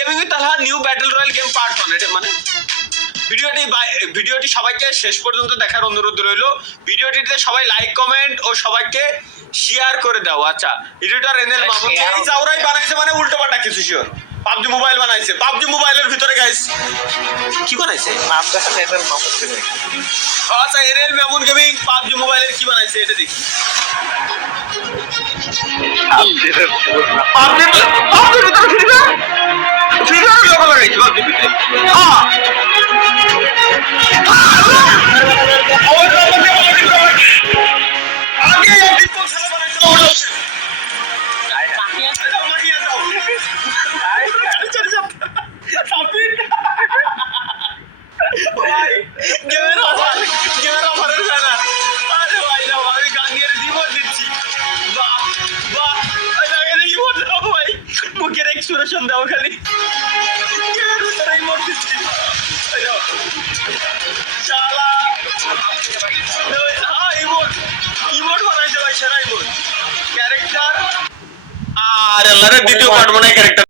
Gaming with Talha new battle royale game part 1 এটা মানে ভিডিওটি সবাইকে শেষ পর্যন্ত দেখার অনুরোধ রইল। ভিডিওটিতে সবাই লাইক কমেন্ট ও সবাইকে শেয়ার করে দাও। আচ্ছা এডিটর এনএল মামুন এই জাউরাই বানাইছে মানে উল্টো পাল্টা কিছু শিওর। পাবজি মোবাইল বানাইছে, পাবজি মোবাইলের ভিতরে গাইস কি বানাইছে নাম দেখেন এনএল মামুন গেমিং। আচ্ছা এনএল মামুন গেমিং পাবজি মোবাইলের কি বানাইছে এটা দেখি। পাবজির ভিতরে ফ্রি ফায়ার লোগো লাগাইছে পাবজির ভিতরে। আগে একদিন কোন খেলা বানাইছে মুখের এক্সপ্রেশন দাও খালি আর দ্বিতীয় পার্ট মনে হয় ক্যারেক্টার